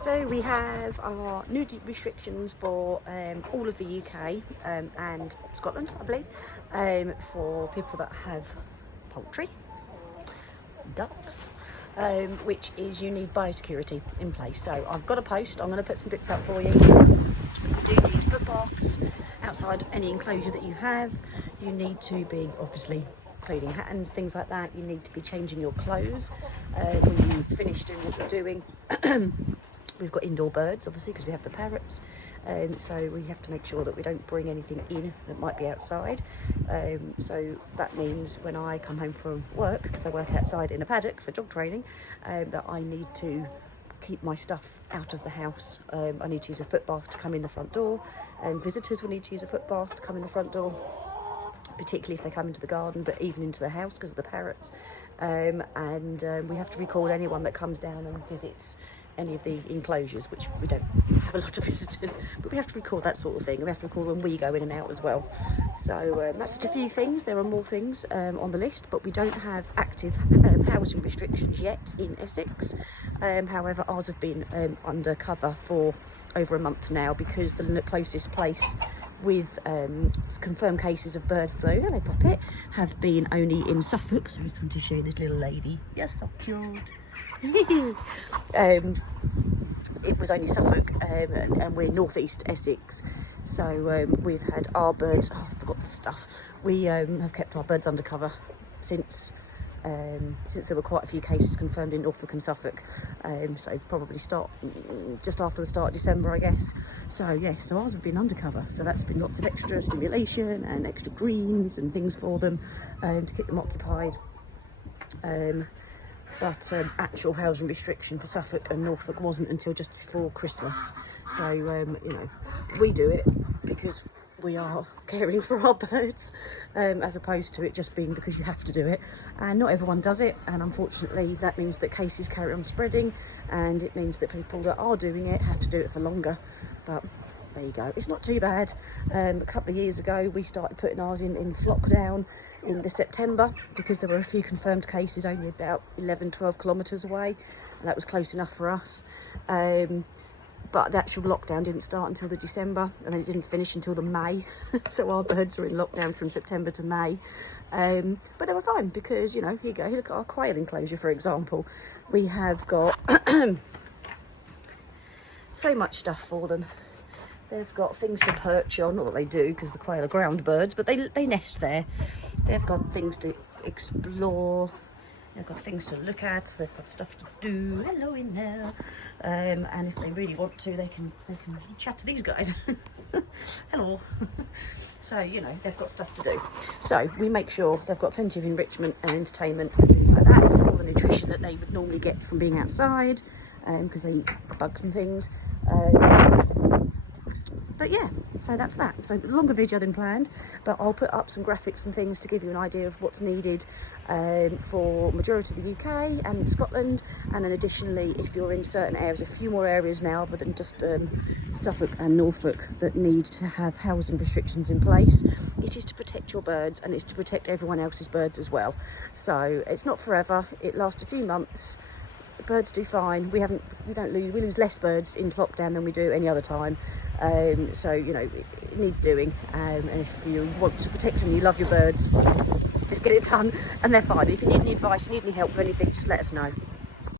So we have our new restrictions for all of the UK and Scotland, I believe, for people that have poultry, ducks, which is you need biosecurity in place. So I've got a post, I'm going to put some bits up for you. You do need foot baths outside any enclosure that you have. You need to be obviously cleaning hands, things like that. You need to be changing your clothes when you finish doing what you're doing. We've got indoor birds, obviously, because we have the parrots. So we have to make sure that we don't bring anything in that might be outside. So that means when I come home from work, because I work outside in a paddock for dog training, that I need to keep my stuff out of the house. I need to use a foot bath to come in the front door, and visitors will need to use a foot bath to come in the front door, particularly if they come into the garden, but even into the house because of the parrots. We have to record anyone that comes down and visits any of the enclosures, which we don't have a lot of visitors, but we have to record that sort of thing. We have to record when we go in and out as well. So that's just a few things. There are more things on the list, but we don't have active housing restrictions yet in Essex. However, ours have been under cover for over a month now, because the closest place with confirmed cases of bird flu, hello puppet, have been only in Suffolk. So I just want to show you this little lady. You're so cute. It was only Suffolk, and we're northeast Essex, so we've had our birds, oh, I forgot the stuff, we have kept our birds under cover since there were quite a few cases confirmed in Norfolk and Suffolk, so probably start just after the start of December, I guess. So yeah, so ours have been undercover, so that's been lots of extra stimulation and extra greens and things for them to keep them occupied. But actual housing restriction for Suffolk and Norfolk wasn't until just before Christmas. So, you know, we do it because we are caring for our birds, as opposed to it just being because you have to do it. And not everyone does it, and unfortunately that means that cases carry on spreading, and it means that people that are doing it have to do it for longer. But there you go, it's not too bad. A couple of years ago we started putting ours in lockdown in the September, because there were a few confirmed cases only about 11-12 kilometres away, and that was close enough for us. But the actual lockdown didn't start until the December, and then it didn't finish until the May. So our birds are in lockdown from September to May. But they were fine, because, you know, here you go, look at our quail enclosure, for example. We have got so much stuff for them. They've got things to perch on, not that they do, because the quail are ground birds, but they nest there. They've got things to explore. They've got things to look at. They've got stuff to do. Hello in there. And if they really want to, they can chat to these guys. Hello. So, you know, they've got stuff to do. So we make sure they've got plenty of enrichment and entertainment and things like that. So all the nutrition that they would normally get from being outside, because they eat bugs and things. But yeah, so that's that. So longer video than planned, but I'll put up some graphics and things to give you an idea of what's needed for majority of the UK and Scotland. And then additionally, if you're in certain areas, a few more areas now other than just Suffolk and Norfolk that need to have housing restrictions in place. It is to protect your birds, and it's to protect everyone else's birds as well. So it's not forever, it lasts a few months. The birds do fine. We lose less birds in lockdown than we do any other time. So, you know, it needs doing. And if you want to protect them, you love your birds, just get it done, and they're fine. If you need any advice, you need any help with anything, just let us know.